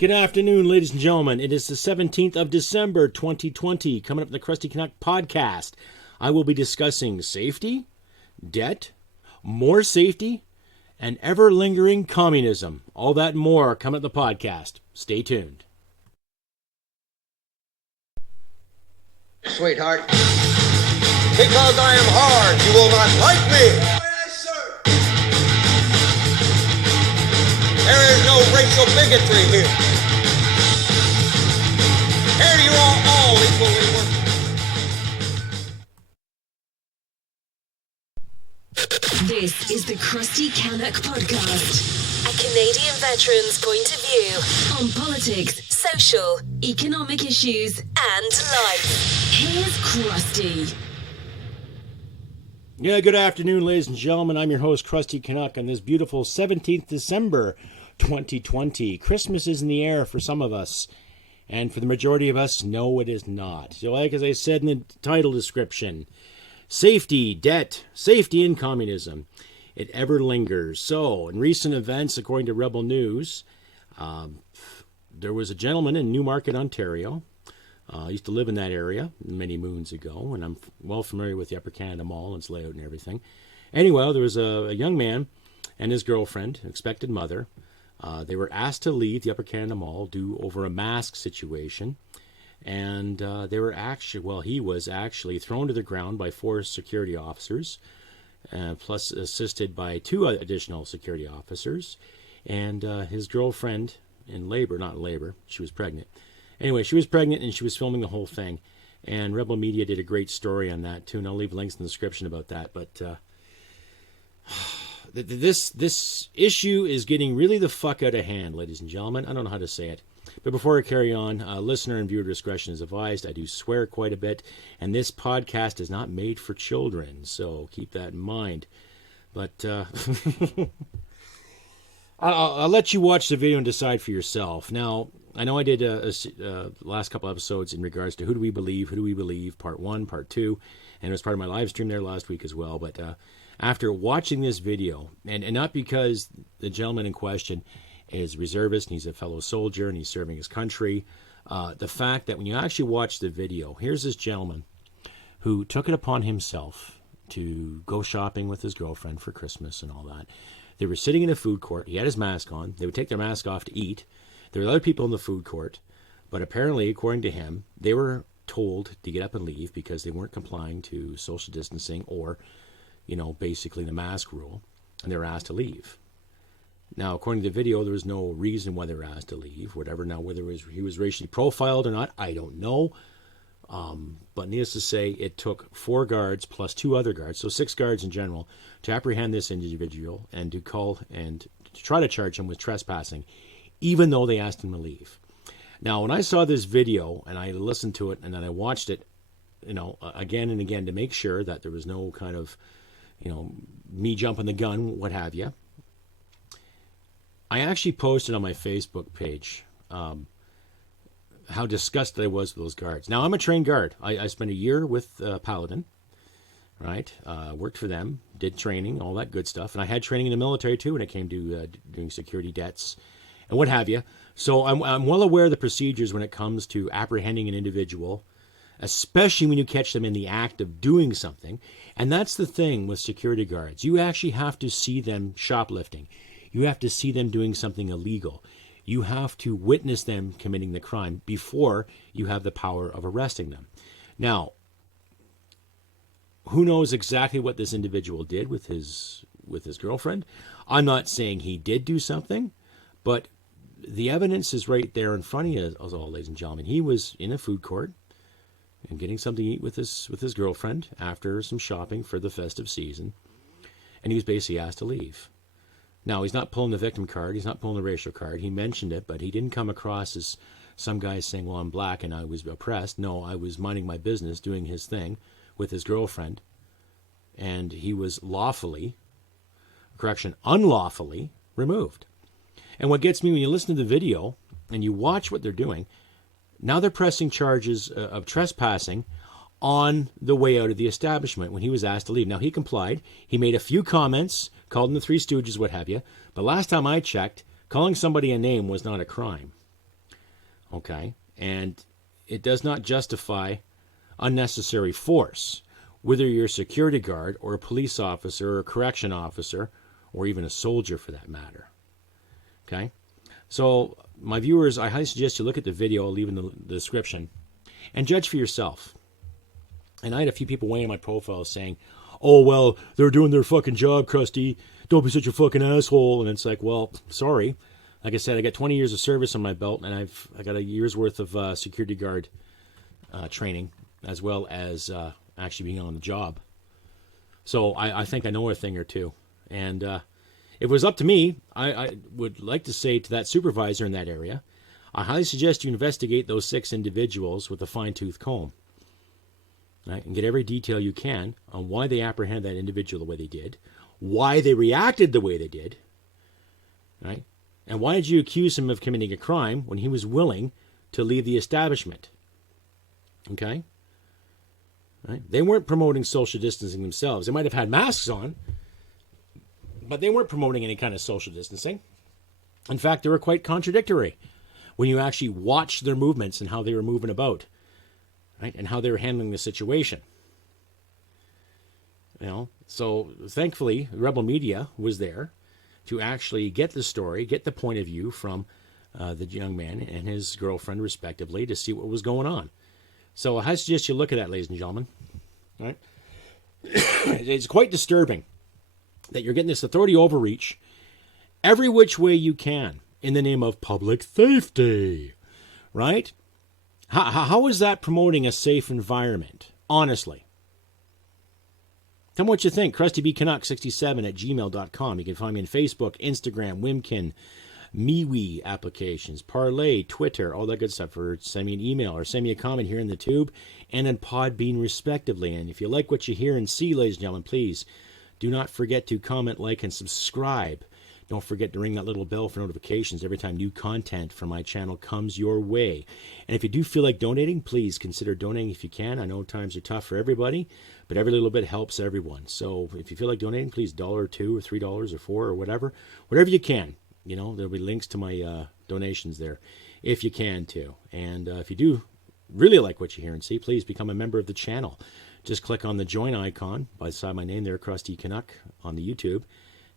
Good afternoon, ladies and gentlemen. It is the 17th of December, 2020. Coming up in the Crusty Canuck podcast, I will be discussing safety, debt, more safety, and ever-lingering communism. All that and more coming up in the podcast. Stay tuned. Sweetheart, because I am hard, you will not like me. Yes, sir. There is no racial bigotry here. Here you are all equally worthless. This is the Crusty Canuck podcast, a Canadian veteran's point of view on politics, social, economic issues, and life. Here's Crusty. Yeah, good afternoon, ladies and gentlemen. I'm your host, Crusty Canuck, on this beautiful 17th December 2020. Christmas is in the air for some of us, and for the majority of us, no, it is not. So, like as I said in the title description, safety, debt, safety and communism. It ever lingers. So, in recent events, according to Rebel News, there was a gentleman in Newmarket, Ontario. I used to live in that area many moons ago, and I'm well familiar with the Upper Canada Mall and its layout and everything. Anyway, there was a young man and his girlfriend, expected mother. They were asked to leave the Upper Canada Mall due over a mask situation. And he was actually thrown to the ground by 4 security officers, plus assisted by 2 additional security officers. And his girlfriend she was pregnant. Anyway, she was pregnant and she was filming the whole thing. And Rebel Media did a great story on that too, and I'll leave links in the description about that. But this issue is getting really the fuck out of hand, ladies and gentlemen. I don't know how to say it. But before I carry on, listener and viewer discretion is advised. I do swear quite a bit, and this podcast is not made for children, so keep that in mind. But I'll let you watch the video and decide for yourself. Now, I know I did last couple episodes in regards to who do we believe, part 1, part 2, and it was part of my live stream there last week as well. But after watching this video, and not because the gentleman in question is reservist and he's a fellow soldier and he's serving his country, the fact that when you actually watch the video, here's this gentleman who took it upon himself to go shopping with his girlfriend for Christmas and all that. They were sitting in a food court. He had his mask on. They would take their mask off to eat. There were other people in the food court, but apparently, according to him, they were told to get up and leave because they weren't complying to social distancing or, basically the mask rule, and they were asked to leave. Now, according to the video, there was no reason why they were asked to leave, whatever. Now, whether he was racially profiled or not, I don't know. But needless to say, it took 4 guards plus 2 other guards, so 6 guards in general, to apprehend this individual and to call and to try to charge him with trespassing, even though they asked him to leave. Now, when I saw this video and I listened to it and then I watched it, again and again to make sure that there was no kind of, me jumping the gun, what have you, I actually posted on my Facebook page how disgusted I was with those guards. Now, I'm a trained guard. I spent a year with Paladin, right? Worked for them, did training, all that good stuff. And I had training in the military, too, when it came to doing security debts and what have you. So I'm well aware of the procedures when it comes to apprehending an individual, especially when you catch them in the act of doing something. And that's the thing with security guards. You actually have to see them shoplifting. You have to see them doing something illegal. You have to witness them committing the crime before you have the power of arresting them. Now, who knows exactly what this individual did with his girlfriend? I'm not saying he did do something, but the evidence is right there in front of you, all, ladies and gentlemen. He was in a food court and getting something to eat with his girlfriend after some shopping for the festive season, and he was basically asked to leave. Now, he's not pulling the victim card. He's not pulling the racial card. He mentioned it, but he didn't come across as some guy saying, well, I'm black and I was oppressed. No, I was minding my business, doing his thing with his girlfriend, and he was unlawfully removed. And what gets me, when you listen to the video and you watch what they're doing, now they're pressing charges of trespassing on the way out of the establishment when he was asked to leave. Now, he complied. He made a few comments, called them the Three Stooges, what have you. But last time I checked, calling somebody a name was not a crime. Okay? And it does not justify unnecessary force, whether you're a security guard or a police officer or a correction officer or even a soldier for that matter. Okay? So, my viewers, I highly suggest you look at the video. I'll leave in the description and judge for yourself. And I had a few people weighing my profile saying, oh, well, they're doing their fucking job, Crusty. Don't be such a fucking asshole. And it's like, well, sorry. Like I said, I got 20 years of service on my belt, and I got a year's worth of security guard training, as well as actually being on the job. So I think I know a thing or two. And if it was up to me, I would like to say to that supervisor in that area, I highly suggest you investigate those 6 individuals with a fine-tooth comb. Right? And get every detail you can on why they apprehended that individual the way they did, why they reacted the way they did, right? And why did you accuse him of committing a crime when he was willing to leave the establishment? Okay? Right? They weren't promoting social distancing themselves. They might have had masks on, but they weren't promoting any kind of social distancing. In fact, they were quite contradictory when you actually watched their movements and how they were moving about. Right? And how they were handling the situation. You know, so thankfully, Rebel Media was there to actually get the story, get the point of view from the young man and his girlfriend, respectively, to see what was going on. So I suggest you look at that, ladies and gentlemen. All right? It's quite disturbing that you're getting this authority overreach every which way you can in the name of public safety, right? How is that promoting a safe environment? Honestly. Tell me what you think. CrustyBCanuck67 at gmail.com. You can find me on Facebook, Instagram, Wimkin, MeWe applications, Parlay, Twitter, all that good stuff. Or send me an email or send me a comment here in the tube and in Podbean, respectively. And if you like what you hear and see, ladies and gentlemen, please do not forget to comment, like, and subscribe. Don't forget to ring that little bell for notifications every time new content from my channel comes your way. And if you do feel like donating, please consider donating if you can. I know times are tough for everybody, but every little bit helps everyone. So if you feel like donating, please $1 or $2 or $3 or $4 or whatever you can. You know, there'll be links to my donations there if you can too. And if you do really like what you hear and see, please become a member of the channel. Just click on the join icon beside my name there, Crusty Canuck, on the YouTube.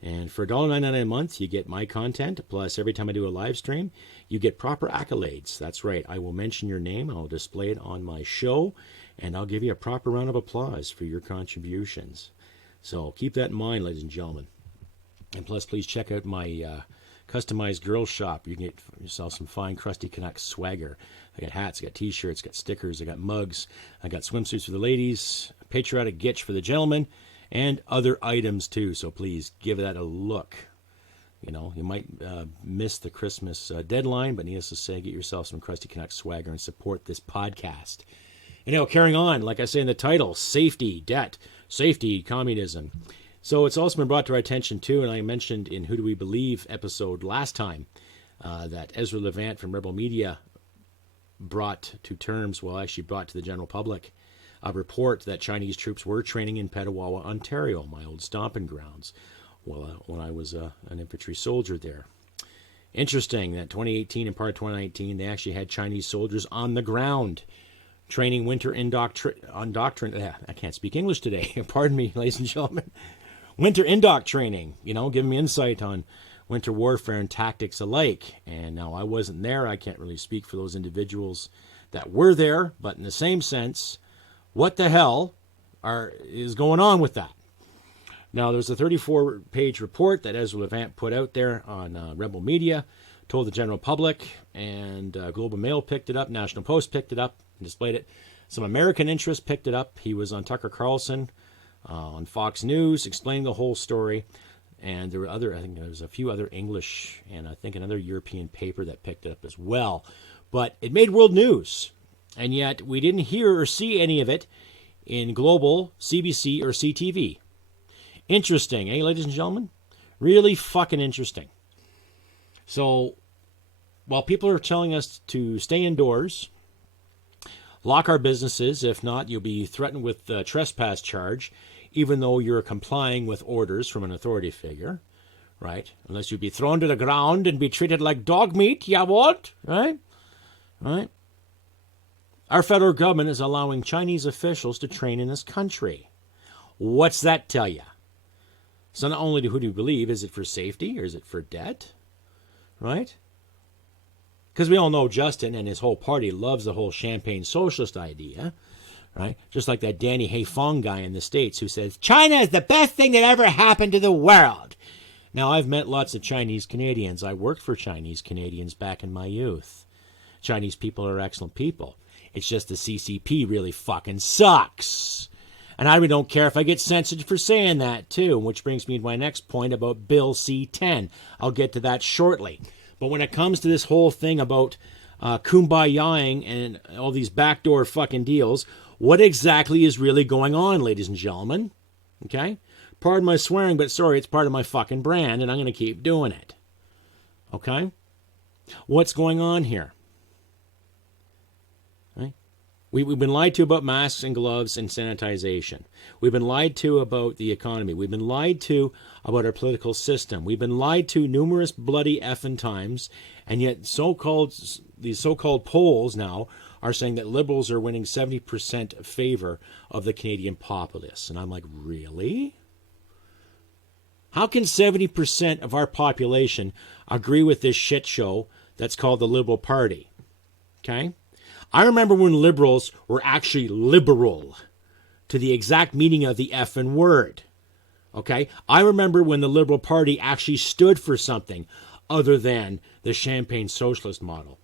And for $1.99 a month, you get my content, plus every time I do a live stream, you get proper accolades. That's right. I will mention your name. I'll display it on my show, and I'll give you a proper round of applause for your contributions. So keep that in mind, ladies and gentlemen. And plus, please check out my customized girl shop. You can get yourself some fine Crusty Canuck swagger. I got hats, I got t-shirts, I got stickers, I got mugs, I got swimsuits for the ladies, patriotic gitch for the gentlemen, and other items too. So please give that a look. You know, you might miss the Christmas deadline, but needless to say, get yourself some Crusty Canuck swagger and support this podcast. You know, carrying on, like I say in the title, safety, debt, safety, communism. So it's also been brought to our attention too, and I mentioned in Who Do We Believe episode last time that Ezra Levant from Rebel Media brought to terms, well, actually brought to the general public, a report that Chinese troops were training in Petawawa, Ontario, my old stomping grounds, when I was an infantry soldier there. Interesting that 2018 and part of 2019, they actually had Chinese soldiers on the ground training winter indoctrination. I can't speak English today. Pardon me, ladies and gentlemen. Winter indoc training, you know, giving me insight on winter warfare and tactics alike. And now I wasn't there. I can't really speak for those individuals that were there. But in the same sense, what the hell is going on with that? Now, there's a 34-page report that Ezra Levant put out there on Rebel Media, told the general public, and Globe and Mail picked it up, National Post picked it up and displayed it. Some American interests picked it up. He was on Tucker Carlson on Fox News explaining the whole story. And there were I think there was a few other English and I think another European paper that picked it up as well. But it made world news. And yet we didn't hear or see any of it in Global, CBC, or CTV. Interesting, eh, ladies and gentlemen? Really fucking interesting. So, while people are telling us to stay indoors, lock our businesses, if not, you'll be threatened with a trespass charge, even though you're complying with orders from an authority figure, right? Unless you'd be thrown to the ground and be treated like dog meat, yeah what? Right? Right? Our federal government is allowing Chinese officials to train in this country. What's that tell you? So not only who do you believe, is it for safety or is it for debt? Right? Because we all know Justin and his whole party loves the whole champagne socialist idea. Right? Just like that Danny Haifong guy in the States who says, China is the best thing that ever happened to the world. Now, I've met lots of Chinese Canadians. I worked for Chinese Canadians back in my youth. Chinese people are excellent people. It's just the CCP really fucking sucks. And I really don't care if I get censored for saying that, too. Which brings me to my next point about Bill C-10. I'll get to that shortly. But when it comes to this whole thing about kumbayaing and all these backdoor fucking deals, what exactly is really going on, ladies and gentlemen? Okay? Pardon my swearing, but sorry, it's part of my fucking brand, and I'm going to keep doing it. Okay? What's going on here? Right? We've been lied to about masks and gloves and sanitization. We've been lied to about the economy. We've been lied to about our political system. We've been lied to numerous bloody effing times, and yet these so-called polls now are saying that Liberals are winning 70% favor of the Canadian populace. And I'm like, really? How can 70% of our population agree with this shit show that's called the Liberal Party? Okay? I remember when Liberals were actually liberal, to the exact meaning of the effing word. Okay? I remember when the Liberal Party actually stood for something other than the champagne socialist model,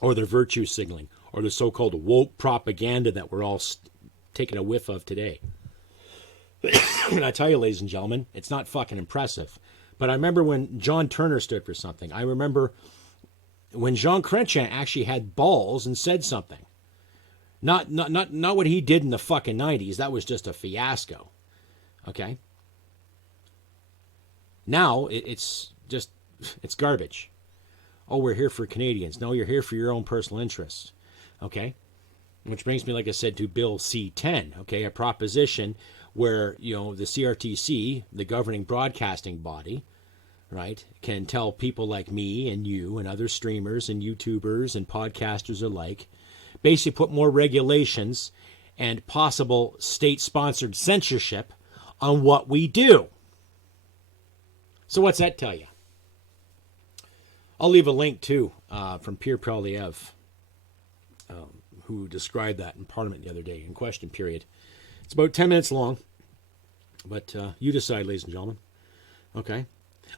or the virtue signaling, or the so-called woke propaganda that we're all taking a whiff of today. And I tell you, ladies and gentlemen, it's not fucking impressive. But I remember when John Turner stood for something. I remember when Jean Chrétien actually had balls and said something. Not what he did in the fucking 90s. That was just a fiasco. Okay? Now, it's garbage. Oh, we're here for Canadians. No, you're here for your own personal interests. Okay? Which brings me, like I said, to Bill C-10. Okay? A proposition where, the CRTC, the governing broadcasting body, right, can tell people like me and you and other streamers and YouTubers and podcasters alike, basically put more regulations and possible state-sponsored censorship on what we do. So what's that tell you? I'll leave a link, too, from Pierre Poilievre, who described that in Parliament the other day, in question period. It's about 10 minutes long, but you decide, ladies and gentlemen. Okay?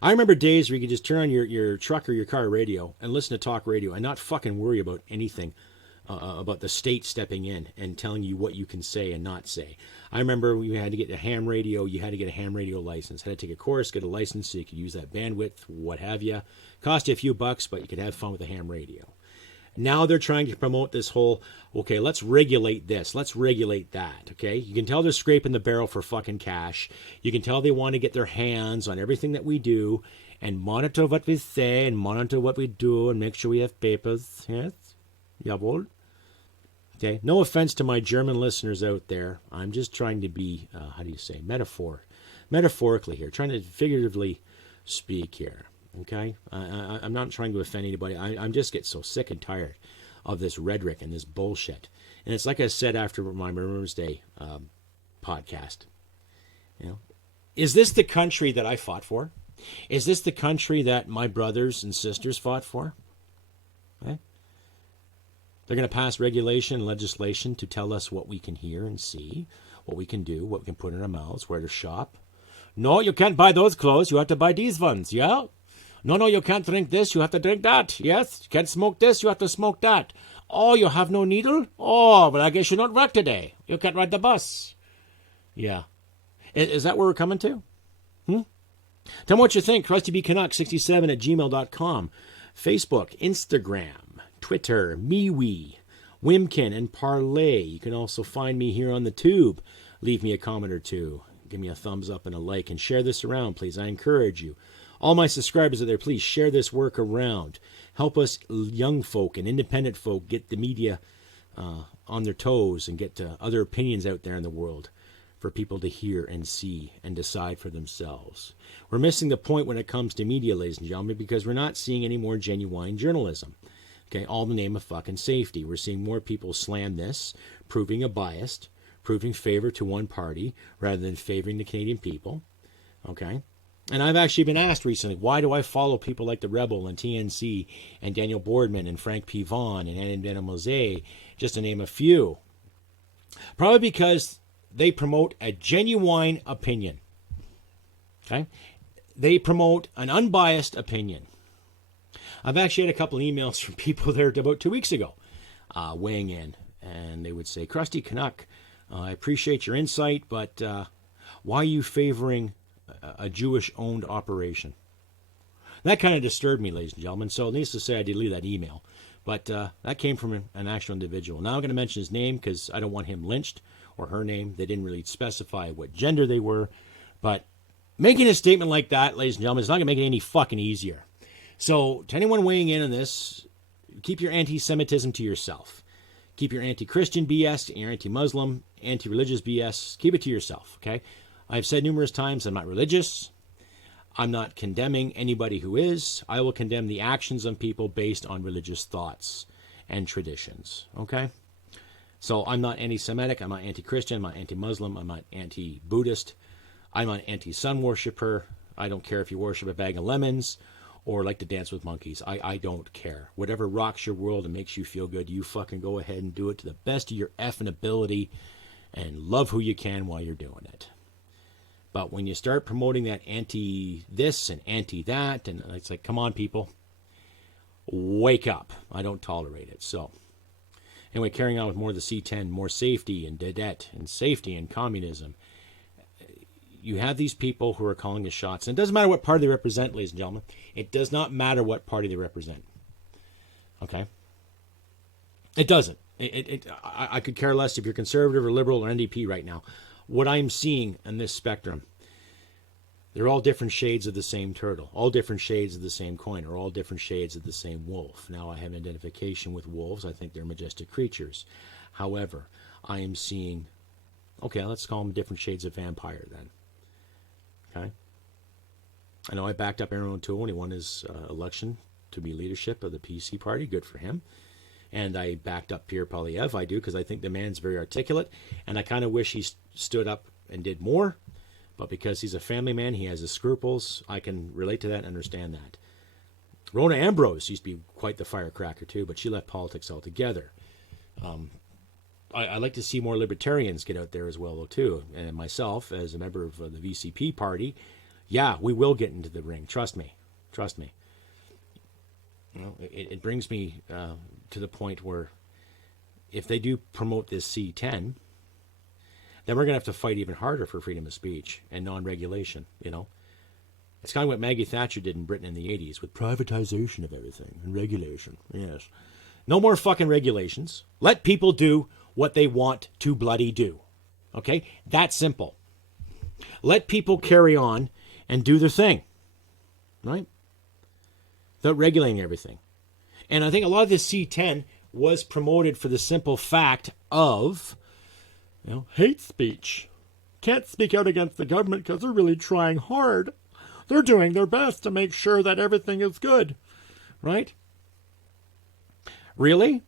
I remember days where you could just turn on your truck or your car radio and listen to talk radio and not fucking worry about anything about the state stepping in and telling you what you can say and not say. I remember we had to get a ham radio. You had to get a ham radio license. Had to take a course, get a license so you could use that bandwidth, what have you. Cost you a few bucks, but you could have fun with a ham radio. Now they're trying to promote this whole, okay, let's regulate this, let's regulate that, okay? You can tell they're scraping the barrel for fucking cash. You can tell they want to get their hands on everything that we do and monitor what we say and monitor what we do and make sure we have papers. Yes? Jawohl. Okay, no offense to my German listeners out there. I'm just trying to be, metaphorically here, trying to figuratively speak here. Okay, I'm not trying to offend anybody. I'm just get so sick and tired of this rhetoric and this bullshit. And it's like I said after my Remembrance Day podcast. Is this the country that I fought for? Is this the country that my brothers and sisters fought for? Okay. They're going to pass regulation and legislation to tell us what we can hear and see, what we can do, what we can put in our mouths, where to shop. No, you can't buy those clothes. You have to buy these ones. Yeah. No, you can't drink this, you have to drink that. Yes, you can't smoke this, you have to smoke that. Oh, you have no needle? Oh, but I guess you don't work today. You can't ride the bus. Yeah. Is that where we're coming to? Tell me what you think. CrustyBCanuck67 at gmail.com. Facebook, Instagram, Twitter, MeWe, Wimkin, and Parlay. You can also find me here on the tube. Leave me a comment or two. Give me a thumbs up and a like, and share this around, please. I encourage you. All my subscribers are there. Please share this work around. Help us young folk and independent folk get the media on their toes and get other opinions out there in the world for people to hear and see and decide for themselves. We're missing the point when it comes to media, ladies and gentlemen, because we're not seeing any more genuine journalism. Okay, all in the name of fucking safety. We're seeing more people slam this, proving a bias, proving favor to one party rather than favoring the Canadian people. Okay? And I've actually been asked recently, why do I follow people like The Rebel and TNC and Daniel Boardman and Frank P. Vaughan and Anne Denham-Mosé, just to name a few? Probably because they promote a genuine opinion. Okay? They promote an unbiased opinion. I've actually had a couple of emails from people there about 2 weeks ago weighing in. And they would say, Crusty, Canuck, I appreciate your insight, but why are you favoring a Jewish-owned operation? That kind of disturbed me, ladies and gentlemen. So needless to say, I deleted that email. But that came from an actual individual. Now I'm going to mention his name because I don't want him lynched, or her name. They didn't really specify what gender they were. But making a statement like that, ladies and gentlemen, is not going to make it any fucking easier. So to anyone weighing in on this, keep your anti-Semitism to yourself. Keep your anti-Christian BS, your anti-Muslim, anti-religious BS, keep it to yourself, okay? I've said numerous times I'm not religious. I'm not condemning anybody who is. I will condemn the actions of people based on religious thoughts and traditions, okay? So I'm not anti-Semitic, I'm not anti-Christian, I'm not anti-Muslim, I'm not anti-Buddhist. I'm an anti-sun worshiper. I don't care if you worship a bag of lemons or like to dance with monkeys. I don't care. Whatever rocks your world and makes you feel good, you fucking go ahead and do it to the best of your effing ability and love who you can while you're doing it. But when you start promoting that anti-this and anti-that, and it's like, come on, people. Wake up. I don't tolerate it. So, anyway, carrying on with more of the C-10, more safety and debt and safety and communism. You have these people who are calling the shots. And it doesn't matter what party they represent, ladies and gentlemen. It does not matter what party they represent. Okay? It doesn't. I could care less if you're conservative or liberal or NDP right now. What I'm seeing in this spectrum, they're all different shades of the same turtle, all different shades of the same coin, or all different shades of the same wolf. Now, I have an identification with wolves. I think they're majestic creatures. However, I am seeing, okay, let's call them different shades of vampire then. Okay? I know I backed up Aaron O'Toole when he won his election to be leadership of the PC party. Good for him. And I backed up Pierre Poilievre. I do, because I think the man's very articulate. And I kind of wish he stood up and did more. But because he's a family man, he has his scruples. I can relate to that and understand that. Rona Ambrose used to be quite the firecracker too, but she left politics altogether. I like to see more libertarians get out there as well, though, too. And myself, as a member of the VCP party, yeah, we will get into the ring. Trust me. Trust me. You know, it brings me to the point where if they do promote this C-10, then we're going to have to fight even harder for freedom of speech and non-regulation, you know. It's kind of what Maggie Thatcher did in Britain in the 80s with privatization of everything and regulation. Yes. No more fucking regulations. Let people do what they want to bloody do. Okay? That's simple. Let people carry on and do their thing. Right? Without regulating everything. And I think a lot of this C-10 was promoted for the simple fact of, you know, hate speech. Can't speak out against the government because they're really trying hard. They're doing their best to make sure that everything is good. Right? Really?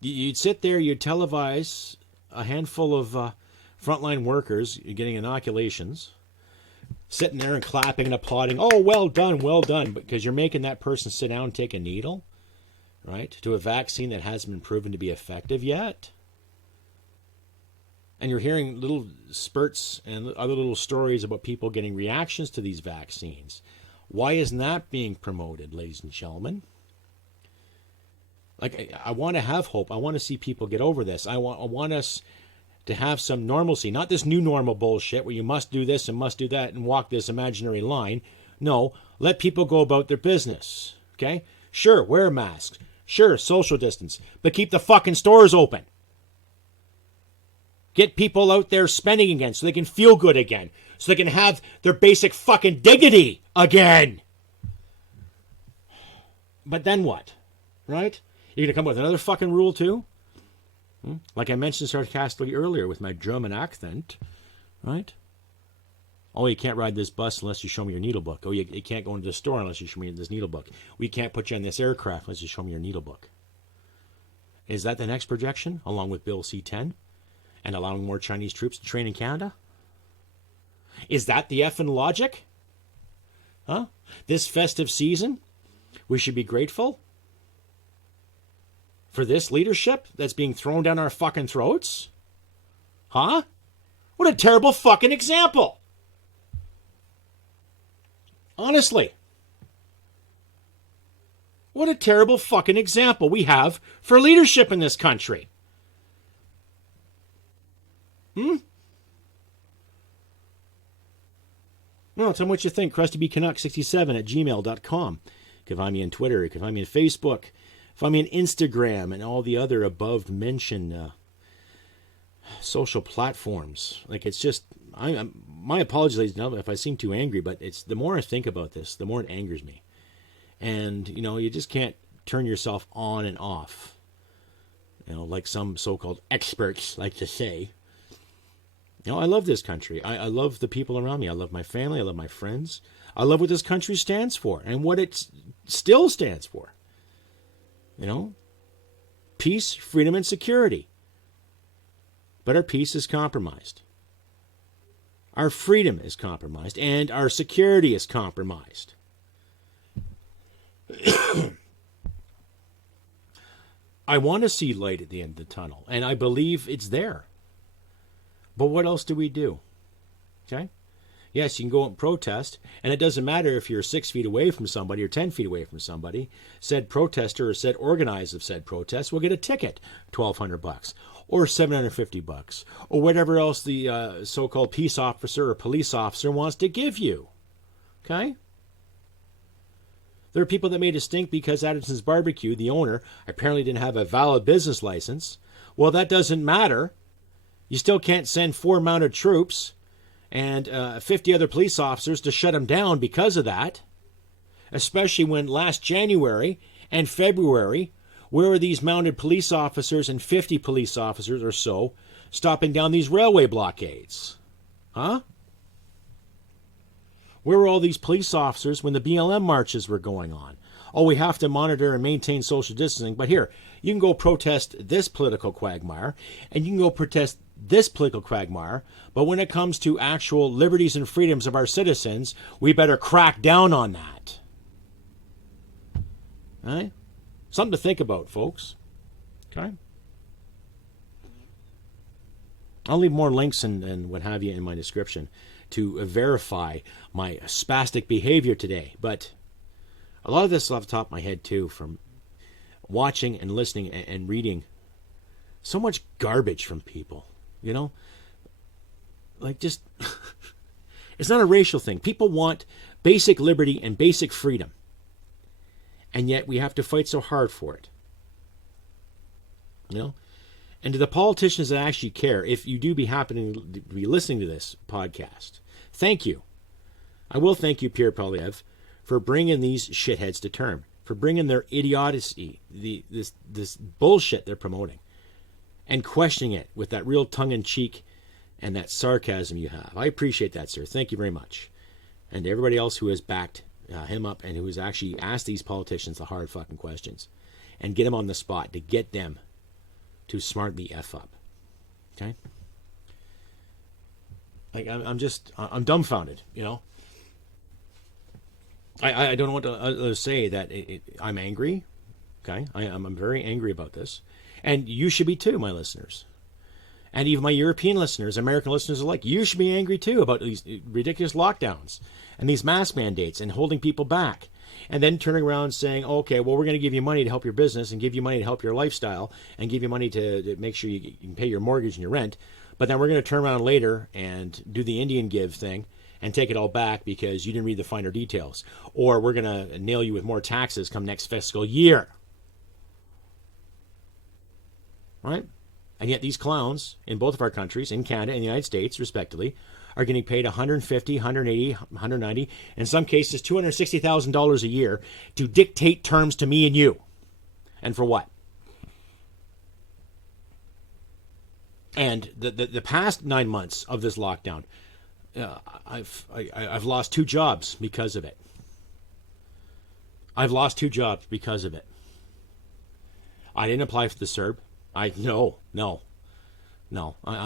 You'd sit there, you'd televise a handful of frontline workers getting inoculations, sitting there and clapping and applauding. Oh, well done, because you're making that person sit down and take a needle, right, to a vaccine that hasn't been proven to be effective yet. And you're hearing little spurts and other little stories about people getting reactions to these vaccines. Why isn't that being promoted, ladies and gentlemen? Like, I want to have hope. I want to see people get over this. I want us to have some normalcy, not this new normal bullshit where you must do this and must do that and walk this imaginary line. No, let people go about their business, okay? Sure, wear masks. Sure, social distance. But keep the fucking stores open. Get people out there spending again so they can feel good again. So they can have their basic fucking dignity again. But then what? Right? You're going to come up with another fucking rule too? Like I mentioned sarcastically earlier with my German accent. Right? Oh, you can't ride this bus unless you show me your needle book. Oh, you can't go into the store unless you show me this needle book. We can't put you on this aircraft unless you show me your needle book. Is that the next projection, along with Bill C-10 and allowing more Chinese troops to train in Canada? Is that the effing logic? Huh? This festive season, we should be grateful for this leadership that's being thrown down our fucking throats? Huh? What a terrible fucking example. Honestly. What a terrible fucking example we have for leadership in this country. Well, tell me what you think. CrustyBCanuck67@gmail.com. You can find me on Twitter. You can find me on Facebook. Find me on Instagram and all the other above mentioned social platforms. Like, it's just, my apologies, ladies and gentlemen, if I seem too angry, but it's the more I think about this, the more it angers me. And, you know, you just can't turn yourself on and off. You know, like some so-called experts like to say. You know, I love this country. I love the people around me. I love my family. I love my friends. I love what this country stands for and what it still stands for. You know, peace, freedom, and security. But our peace is compromised. Our freedom is compromised, and our security is compromised. I want to see light at the end of the tunnel, and I believe it's there. But what else do we do? Okay? Yes, you can go out and protest, and it doesn't matter if you're 6 feet away from somebody or 10 feet away from somebody. Said protester or said organizer of said protest will get a ticket, $1,200 or $750, or whatever else the so-called peace officer or police officer wants to give you. Okay? There are people that made a stink because Addison's Barbecue, the owner, apparently didn't have a valid business license. Well, that doesn't matter. You still can't send 4 mounted troops and 50 other police officers to shut him down because of that. Especially when last January and February, where were these mounted police officers and 50 police officers or so stopping down these railway blockades? Huh? Where were all these police officers when the BLM marches were going on? Oh, we have to monitor and maintain social distancing. But here, you can go protest this political quagmire, and you can go protest this political quagmire. But when it comes to actual liberties and freedoms of our citizens, we better crack down on that. All right? Something to think about, folks. Okay? I'll leave more links and what have you in my description to verify my spastic behavior today. But a lot of this is off the top of my head, too, from watching and listening and reading so much garbage from people, you know? Like, just, it's not a racial thing. People want basic liberty and basic freedom. And yet we have to fight so hard for it. You know? And to the politicians that actually care, if you do be happening to be listening to this podcast, thank you. I will thank you, Pierre Polyev, for bringing these shitheads to term, for bringing their idiocy, this bullshit they're promoting, and questioning it with that real tongue-in-cheek and that sarcasm you have. I appreciate that, sir. Thank you very much. And to everybody else who has backed him up and who has actually asked these politicians the hard fucking questions and get them on the spot to get them to smartly F up. Okay? Like, I'm dumbfounded, you know? I don't know what to say that I'm angry. Okay? I'm very angry about this. And you should be too, my listeners. And even my European listeners, American listeners alike, you should be angry too about these ridiculous lockdowns and these mask mandates and holding people back. And then turning around and saying, okay, well, we're going to give you money to help your business and give you money to help your lifestyle and give you money to make sure you can pay your mortgage and your rent. But then we're going to turn around later and do the Indian give thing and take it all back because you didn't read the finer details. Or we're going to nail you with more taxes come next fiscal year. Right? And yet these clowns in both of our countries, in Canada and the United States, respectively, are getting paid $150, $180, $190, in some cases $260,000 a year to dictate terms to me and you. And for what? And the past 9 months of this lockdown, I've lost 2 jobs because of it. I've lost 2 jobs because of it. I didn't apply for the CERB. I'm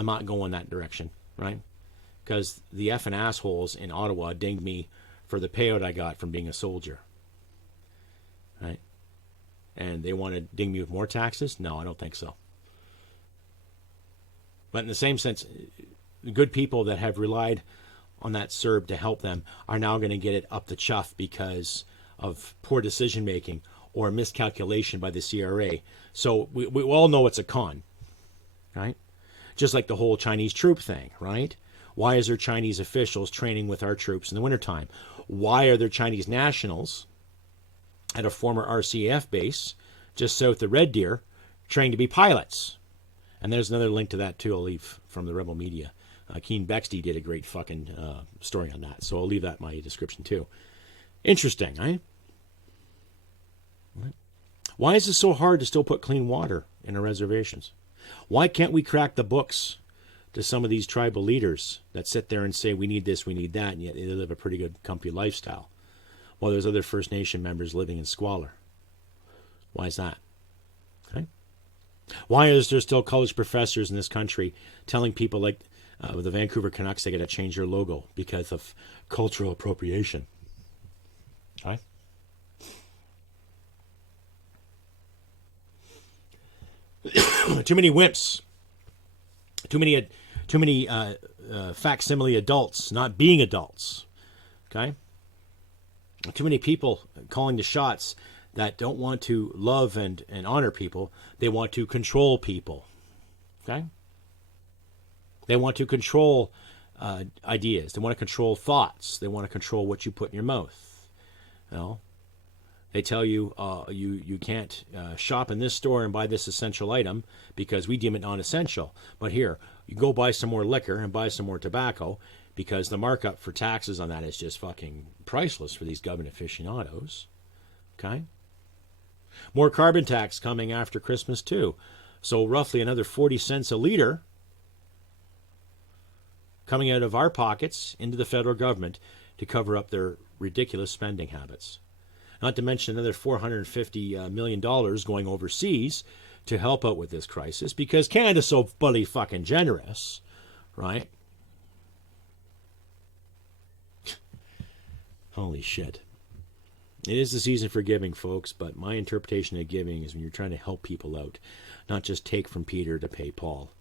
not going that direction, right? Because the effing assholes in Ottawa dinged me for the payout I got from being a soldier, right? And they want to ding me with more taxes? No, I don't think so. But in the same sense, good people that have relied on that CERB to help them are now going to get it up the chuff because of poor decision making or miscalculation by the CRA. So we all know it's a con, right? Just like the whole Chinese troop thing, right? Why is there Chinese officials training with our troops in the wintertime? Why are there Chinese nationals at a former RCAF base just south of Red Deer trained to be pilots? And there's another link to that too I'll leave from the Rebel Media. Keen Bexty did a great fucking story on that, so I'll leave that in my description too. Interesting, right? Why is it so hard to still put clean water in our reservations? Why can't we crack the books to some of these tribal leaders that sit there and say we need this, we need that, and yet they live a pretty good, comfy lifestyle, while there's other First Nation members living in squalor? Why is that? Okay. Why is there still college professors in this country telling people like with the Vancouver Canucks they got to change their logo because of cultural appropriation? Okay. Too many wimps. Too many facsimile adults not being adults. Okay. Too many people calling the shots that don't want to love and honor people. They want to control people. Okay. They want to control ideas. They want to control thoughts. They want to control what you put in your mouth. You know, they tell you you can't shop in this store and buy this essential item because we deem it non-essential. But here, you go buy some more liquor and buy some more tobacco because the markup for taxes on that is just fucking priceless for these government aficionados. Okay? More carbon tax coming after Christmas too. So roughly another 40 cents a liter coming out of our pockets into the federal government to cover up their ridiculous spending habits. Not to mention another $450 million going overseas to help out with this crisis because Canada's so bloody fucking generous, right? Holy shit. It is the season for giving, folks, but my interpretation of giving is when you're trying to help people out, not just take from Peter to pay Paul.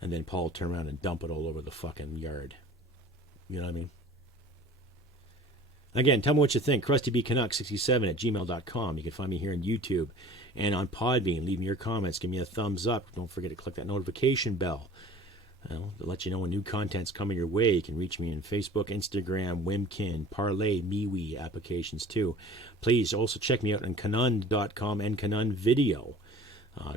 And then Paul turn around and dump it all over the fucking yard. You know what I mean? Again, tell me what you think. CrustyBCanuck67@gmail.com. You can find me here on YouTube and on Podbean. Leave me your comments. Give me a thumbs up. Don't forget to click that notification bell to let you know when new content's coming your way. You can reach me on Facebook, Instagram, Wimkin, Parlay, MeWe applications too. Please also check me out on Canuck.com and Canuck Video.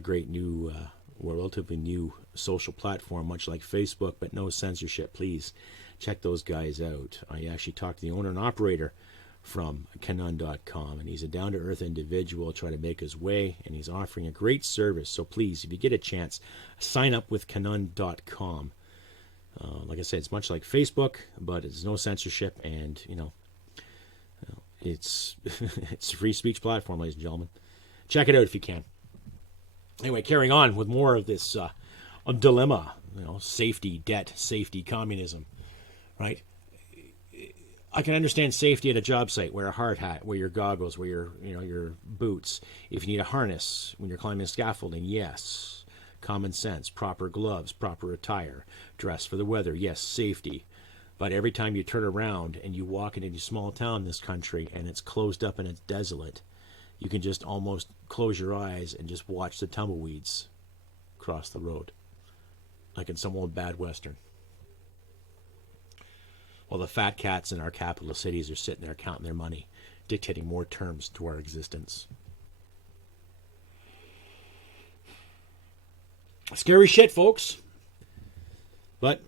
Great new, relatively new social platform, much like Facebook, but no censorship. Please check those guys out. I actually talked to the owner and operator from Canuck.com, and he's a down-to-earth individual trying to make his way, and he's offering a great service. So please, if you get a chance, sign up with Canuck.com. Like I said, it's much like Facebook, but it's no censorship, and it's it's a free speech platform, ladies and gentlemen. Check it out if you can. Anyway, carrying on with more of this dilemma, safety, debt, safety, communism, right? I can understand safety at a job site. Wear a hard hat, wear your goggles, wear your boots. If you need a harness when you're climbing scaffolding, yes. Common sense, proper gloves, proper attire, dress for the weather, yes, safety. But every time you turn around and you walk into a small town in this country and it's closed up and it's desolate, you can just almost close your eyes and just watch the tumbleweeds cross the road, like in some old bad Western. While the fat cats in our capital cities are sitting there counting their money, dictating more terms to our existence. Scary shit, folks. But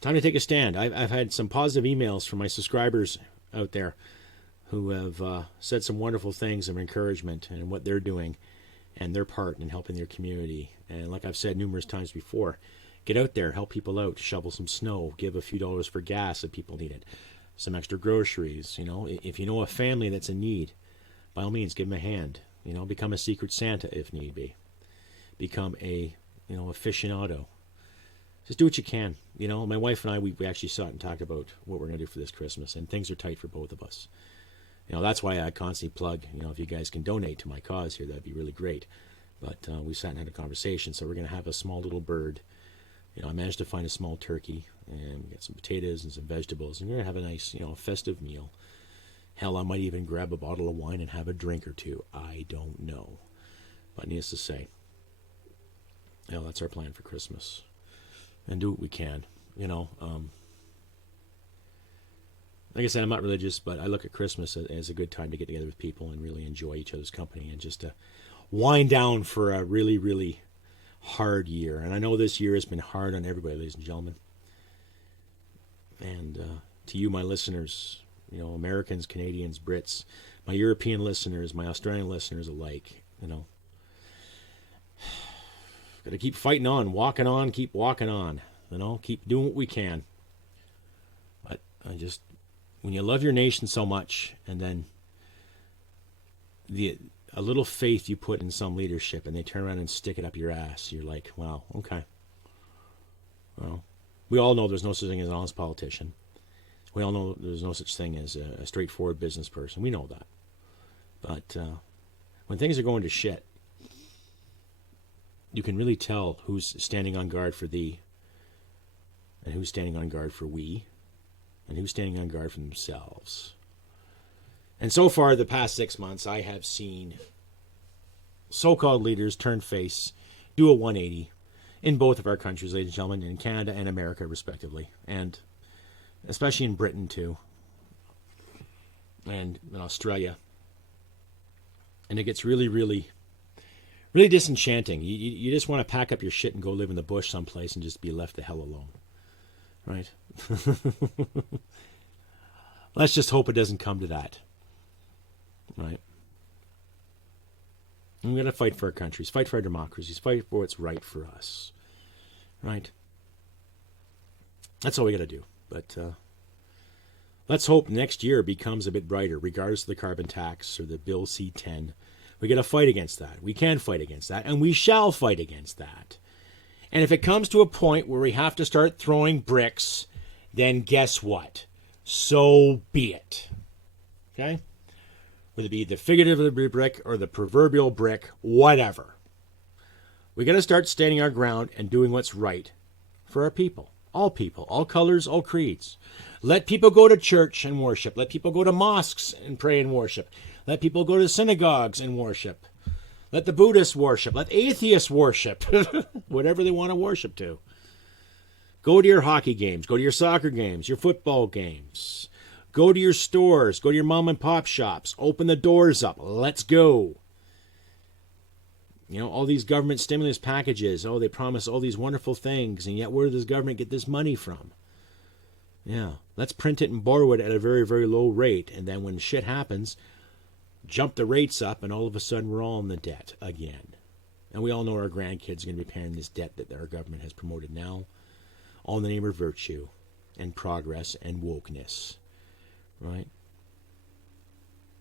time to take a stand. I've had some positive emails from my subscribers out there who have said some wonderful things of encouragement and what they're doing and their part in helping their community. And like I've said numerous times before, get out there, help people out, shovel some snow, give a few dollars for gas if people need it, some extra groceries. If you know a family that's in need, by all means, give them a hand. Become a secret Santa if need be. Become a, aficionado. Just do what you can. My wife and I, we actually sat and talked about what we're going to do for this Christmas, and things are tight for both of us. That's why I constantly plug, if you guys can donate to my cause here, that'd be really great. But we sat and had a conversation, so we're going to have a small little bird. I managed to find a small turkey, and we got some potatoes and some vegetables, and we're going to have a nice, festive meal. Hell, I might even grab a bottle of wine and have a drink or two. I don't know. But needless to say, that's our plan for Christmas. And do what we can, like I said, I'm not religious, but I look at Christmas as a good time to get together with people and really enjoy each other's company and just to wind down for a really, really hard year. And I know this year has been hard on everybody, ladies and gentlemen. And to you, my listeners, Americans, Canadians, Brits, my European listeners, my Australian listeners alike, got to keep fighting on, keep walking on, keep doing what we can. But when you love your nation so much, and then a little faith you put in some leadership, and they turn around and stick it up your ass, you're like, wow, okay. Well, we all know there's no such thing as an honest politician. We all know there's no such thing as a straightforward business person. We know that. But when things are going to shit, you can really tell who's standing on guard for thee, and who's standing on guard for we, and who's standing on guard for themselves. And so far, the past 6 months, I have seen so-called leaders turn face, do a 180 in both of our countries, ladies and gentlemen, in Canada and America, respectively, and especially in Britain, too, and in Australia. And it gets really, really, really disenchanting. You just want to pack up your shit and go live in the bush someplace and just be left the hell alone. Right? Let's just hope it doesn't come to that. Right? I'm going to fight for our countries, fight for our democracies, fight for what's right for us. Right? That's all we got to do. But let's hope next year becomes a bit brighter, regardless of the carbon tax or the Bill C-10. We got to fight against that. We can fight against that, and we shall fight against that. And if it comes to a point where we have to start throwing bricks, then guess what? So be it. Okay? Whether it be the figurative brick or the proverbial brick, whatever. We got to start standing our ground and doing what's right for our people, all colors, all creeds. Let people go to church and worship. Let people go to mosques and pray and worship. Let people go to synagogues and worship. Let the Buddhists worship. Let atheists worship. Whatever they want to worship to. Go to your hockey games. Go to your soccer games. Your football games. Go to your stores. Go to your mom and pop shops. Open the doors up. Let's go. All these government stimulus packages. Oh, they promise all these wonderful things. And yet where does government get this money from? Yeah. Let's print it and borrow it at a very, very low rate. And then when shit happens, jump the rates up, and all of a sudden we're all in the debt again. And we all know our grandkids are going to be paying this debt that our government has promoted now, all in the name of virtue and progress and wokeness. Right?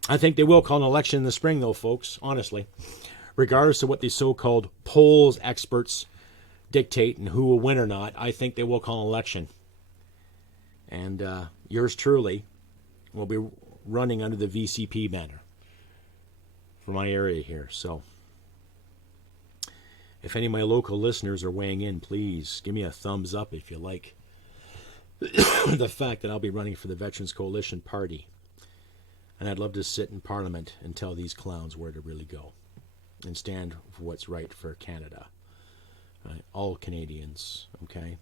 I think they will call an election in the spring, though, folks, honestly. Regardless of what these so-called polls experts dictate and who will win or not, I think they will call an election. And yours truly will be running under the VCP banner for my area here. So if any of my local listeners are weighing in, please give me a thumbs up if you like the fact that I'll be running for the Veterans Coalition Party. And I'd love to sit in Parliament and tell these clowns where to really go and stand for what's right for Canada. Right? All Canadians, okay?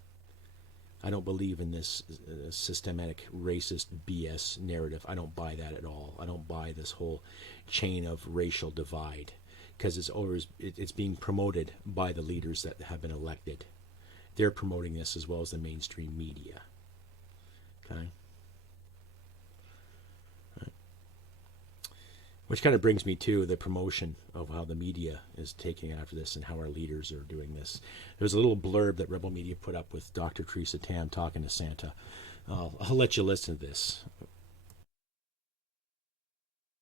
I don't believe in this systematic racist BS narrative. I don't buy that at all. I don't buy this whole chain of racial divide because it's being promoted by the leaders that have been elected. They're promoting this as well as the mainstream media. Okay? Right. Which kind of brings me to the promotion of how the media is taking after this and how our leaders are doing this. There was a little blurb that Rebel Media put up with Dr. Teresa Tam talking to Santa. I'll let you listen to this.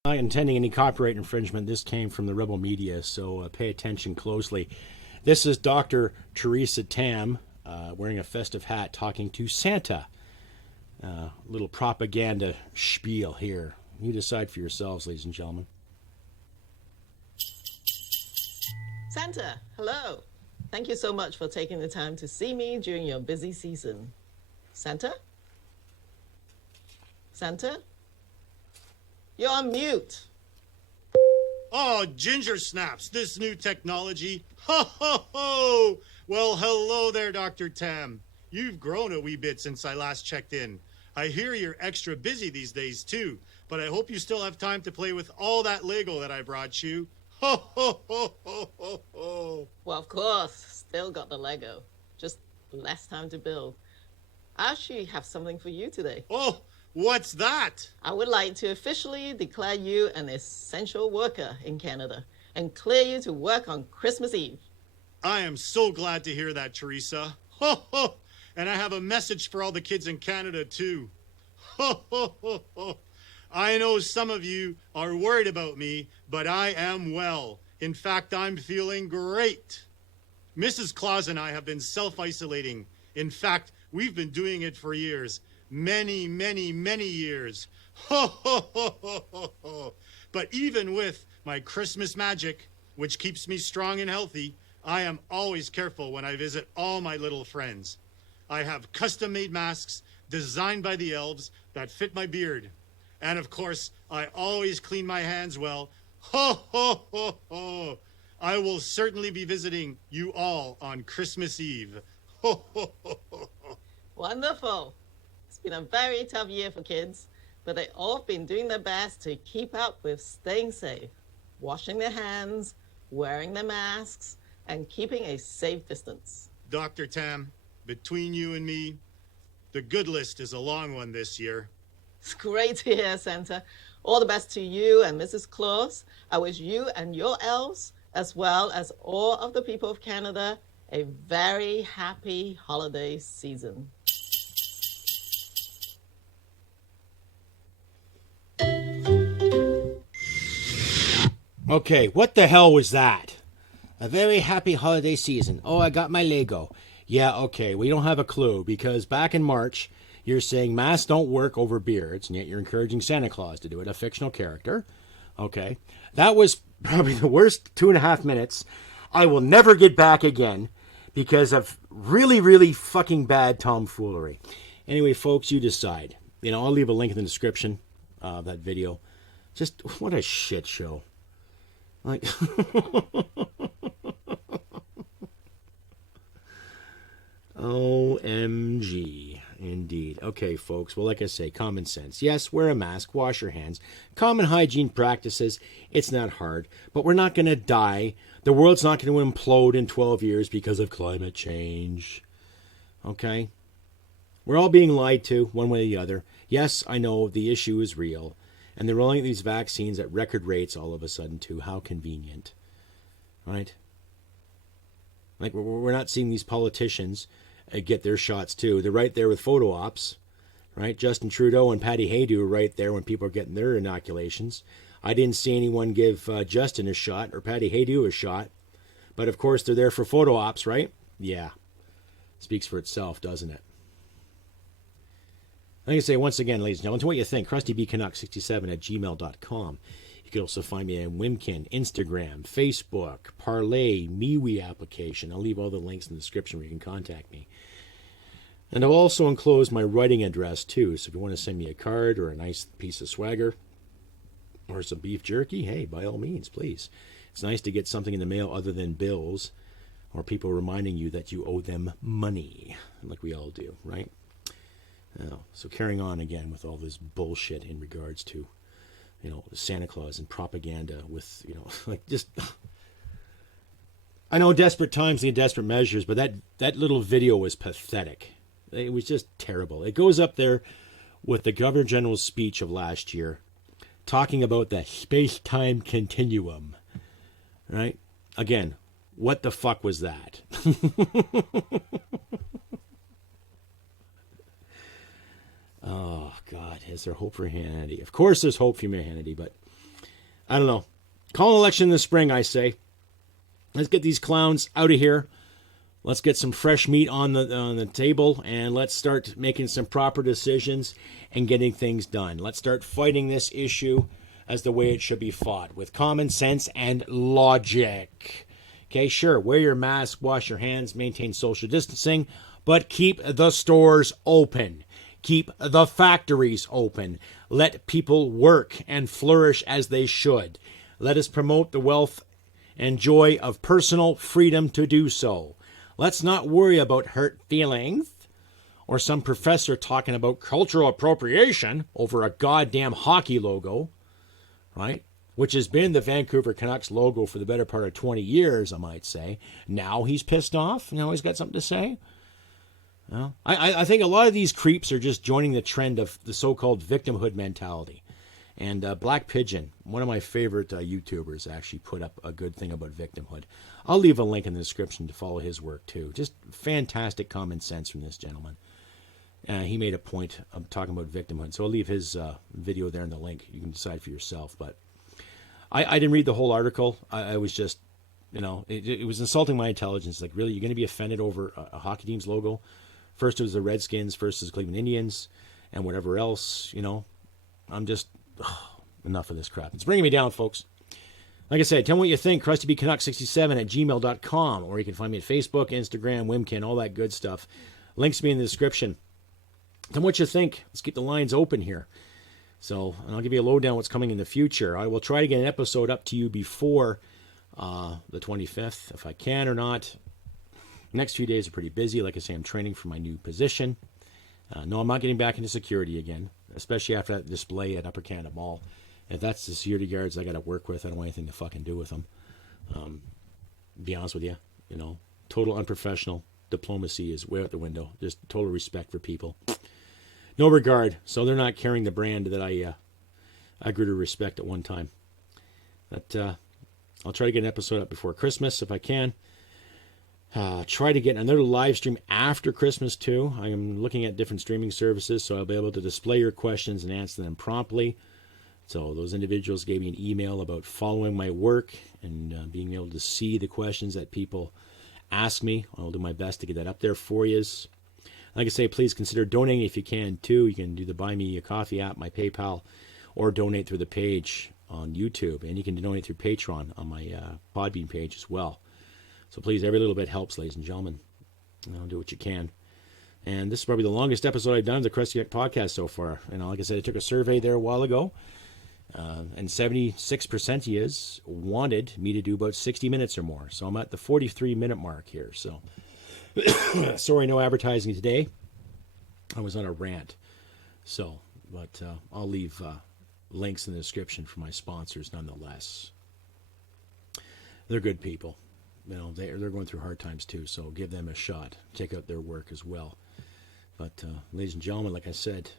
Not intending any copyright infringement. This came from the rebel media, so pay attention closely. This is Dr. Theresa Tam wearing a festive hat talking to Santa. Little propaganda spiel here. You decide for yourselves, ladies and gentlemen. Santa, hello. Thank you so much for taking the time to see me during your busy season. Santa? Santa? You're on mute. Oh, ginger snaps, this new technology. Ho, ho, ho! Well, hello there, Dr. Tam. You've grown a wee bit since I last checked in. I hear you're extra busy these days, too, but I hope you still have time to play with all that Lego that I brought you. Ho, ho, ho, ho, ho, ho. Well, of course, still got the Lego. Just less time to build. I actually have something for you today. Oh, what's that? I would like to officially declare you an essential worker in Canada and clear you to work on Christmas Eve. I am so glad to hear that, Teresa. Ho, ho. And I have a message for all the kids in Canada, too. Ho, ho, ho, ho. I know some of you are worried about me, but I am well. In fact, I'm feeling great. Mrs. Claus and I have been self-isolating. In fact, we've been doing it for years. Many, many, many years. Ho, ho, ho, ho, ho, ho. But even with my Christmas magic, which keeps me strong and healthy, I am always careful when I visit all my little friends. I have custom-made masks designed by the elves that fit my beard. And of course, I always clean my hands well. Ho, ho, ho, ho. I will certainly be visiting you all on Christmas Eve. Ho, ho, ho, ho, ho. Wonderful. It's been a very tough year for kids, but they all have been doing their best to keep up with staying safe, washing their hands, wearing their masks, and keeping a safe distance. Dr. Tam, between you and me, the good list is a long one this year. It's great to hear, Santa. All the best to you and Mrs. Claus. I wish you and your elves, as well as all of the people of Canada, a very happy holiday season. Okay, what the hell was that? A very happy holiday season. Oh, I got my Lego. Yeah, okay, we don't have a clue, because back in March, you're saying masks don't work over beards, and yet you're encouraging Santa Claus to do it, a fictional character. Okay, that was probably the worst 2.5 minutes I will never get back again because of really, really fucking bad tomfoolery. Anyway, folks, you decide. I'll leave a link in the description of that video. Just, what a shit show. Like... OMG, indeed. Okay, folks. Well, like I say, common sense. Yes, wear a mask, wash your hands. Common hygiene practices. It's not hard. But we're not going to die. The world's not going to implode in 12 years because of climate change. Okay? We're all being lied to, one way or the other. Yes, I know the issue is real. And they're rolling out these vaccines at record rates all of a sudden, too. How convenient. Right? Like, we're not seeing these politicians get their shots, too. They're right there with photo ops, right? Justin Trudeau and Patty Hajdu are right there when people are getting their inoculations. I didn't see anyone give Justin a shot or Patty Hajdu a shot. But, of course, they're there for photo ops, right? Yeah. Speaks for itself, doesn't it? Like I say, once again, ladies and gentlemen, tell me what you think. CrustyBCanuck67@gmail.com. You can also find me on Wimkin, Instagram, Facebook, Parlay, MeWe application. I'll leave all the links in the description where you can contact me. And I'll also enclose my writing address, too. So if you want to send me a card or a nice piece of swagger or some beef jerky, hey, by all means, please. It's nice to get something in the mail other than bills or people reminding you that you owe them money, like we all do, right? So carrying on again with all this bullshit in regards to, Santa Claus and propaganda with, like just... I know desperate times need desperate measures, but that little video was pathetic. It was just terrible. It goes up there with the Governor General's speech of last year, talking about the space-time continuum, right? Again, what the fuck was that? Oh, God, is there hope for humanity? Of course there's hope for humanity, but I don't know. Call an election in the spring, I say. Let's get these clowns out of here. Let's get some fresh meat on the table, and let's start making some proper decisions and getting things done. Let's start fighting this issue as the way it should be fought, with common sense and logic. Okay, sure, wear your mask, wash your hands, maintain social distancing, but keep the stores open. Keep the factories open. Let people work and flourish as they should. Let us promote the wealth and joy of personal freedom to do so. Let's not worry about hurt feelings or some professor talking about cultural appropriation over a goddamn hockey logo, right? Which has been the Vancouver Canucks logo for the better part of 20 years, I might say. Now he's pissed off. Now he's got something to say. Well, I think a lot of these creeps are just joining the trend of the so-called victimhood mentality. And Black Pigeon, one of my favorite YouTubers, actually put up a good thing about victimhood. I'll leave a link in the description to follow his work, too. Just fantastic common sense from this gentleman. He made a point of talking about victimhood. So I'll leave his video there in the link. You can decide for yourself. But I didn't read the whole article. I was just, it was insulting my intelligence. Like, really, you're going to be offended over a hockey team's logo? First it was the Redskins, first it was Cleveland Indians, and whatever else, I'm just, enough of this crap. It's bringing me down, folks. Like I said, tell me what you think. CrustyBCanuck67@gmail.com, or you can find me at Facebook, Instagram, Wimkin, all that good stuff. Links to me in the description. Tell me what you think. Let's keep the lines open here. So, and I'll give you a lowdown what's coming in the future. I will try to get an episode up to you before the 25th, if I can or not. Next few days are pretty busy. Like I say, I'm training for my new position. No, I'm not getting back into security again, especially after that display at Upper Canada Mall. If that's the security guards I got to work with, I don't want anything to fucking do with them. Be honest with you, total unprofessional diplomacy is way out the window. Just total respect for people. No regard. So they're not carrying the brand that I grew to respect at one time. But I'll try to get an episode up before Christmas if I can. Try to get another live stream after Christmas, too. I am looking at different streaming services, so I'll be able to display your questions and answer them promptly. So those individuals gave me an email about following my work and being able to see the questions that people ask me. I'll do my best to get that up there for you. Like I say, please consider donating if you can, too. You can do the Buy Me a Coffee app, my PayPal, or donate through the page on YouTube. And you can donate through Patreon on my Podbean page as well. So please, every little bit helps, ladies and gentlemen. Do what you can. And this is probably the longest episode I've done of the Crusty podcast so far. And like I said, I took a survey there a while ago. And 76% of you wanted me to do about 60 minutes or more. So I'm at the 43-minute mark here. So sorry, no advertising today. I was on a rant. So, but I'll leave links in the description for my sponsors nonetheless. They're good people. They're going through hard times too, so give them a shot. Check out their work as well. But ladies and gentlemen, like I said,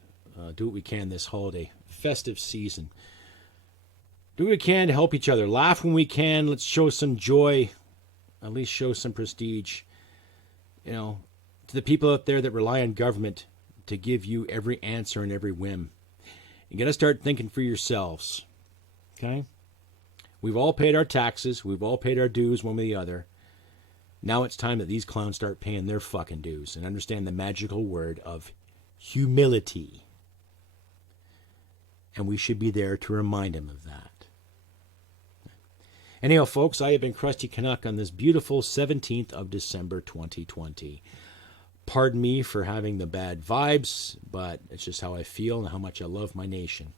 do what we can this holiday, festive season. Do what we can to help each other. Laugh when we can. Let's show some joy. At least show some prestige. To the people out there that rely on government to give you every answer and every whim. You got to start thinking for yourselves. Okay? We've all paid our taxes. We've all paid our dues one way or the other. Now it's time that these clowns start paying their fucking dues and understand the magical word of humility. And we should be there to remind them of that. Anyhow, folks, I have been Crusty Canuck on this beautiful 17th of December 2020. Pardon me for having the bad vibes, but it's just how I feel and how much I love my nation.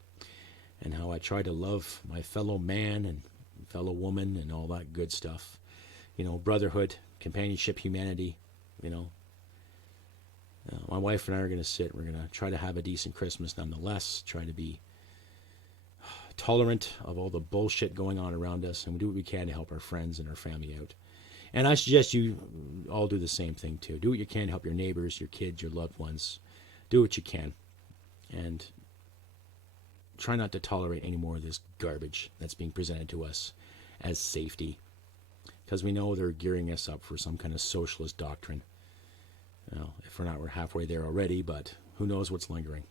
And how I try to love my fellow man and fellow woman and all that good stuff. Brotherhood, companionship, humanity, my wife and I are going to sit. We're going to try to have a decent Christmas nonetheless. Try to be tolerant of all the bullshit going on around us. And we do what we can to help our friends and our family out. And I suggest you all do the same thing too. Do what you can to help your neighbors, your kids, your loved ones. Do what you can. And try not to tolerate any more of this garbage that's being presented to us as safety. Because we know they're gearing us up for some kind of socialist doctrine. If we're not, we're halfway there already, but who knows what's lingering.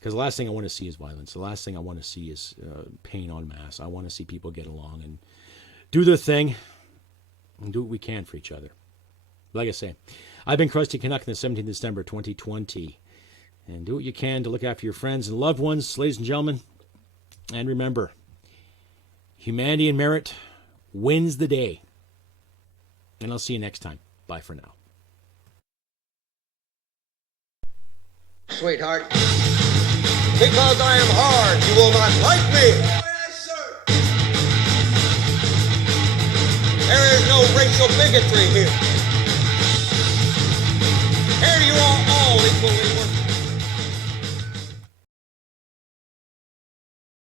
Because the last thing I want to see is violence. The last thing I want to see is pain en masse. I want to see people get along and do their thing and do what we can for each other. Like I say, I've been Crusty Canuck on the 17th of December, 2020. And do what you can to look after your friends and loved ones, ladies and gentlemen. And remember, humanity and merit wins the day. And I'll see you next time. Bye for now. Sweetheart, because I am hard, you will not like me. Yes, sir. There is no racial bigotry here.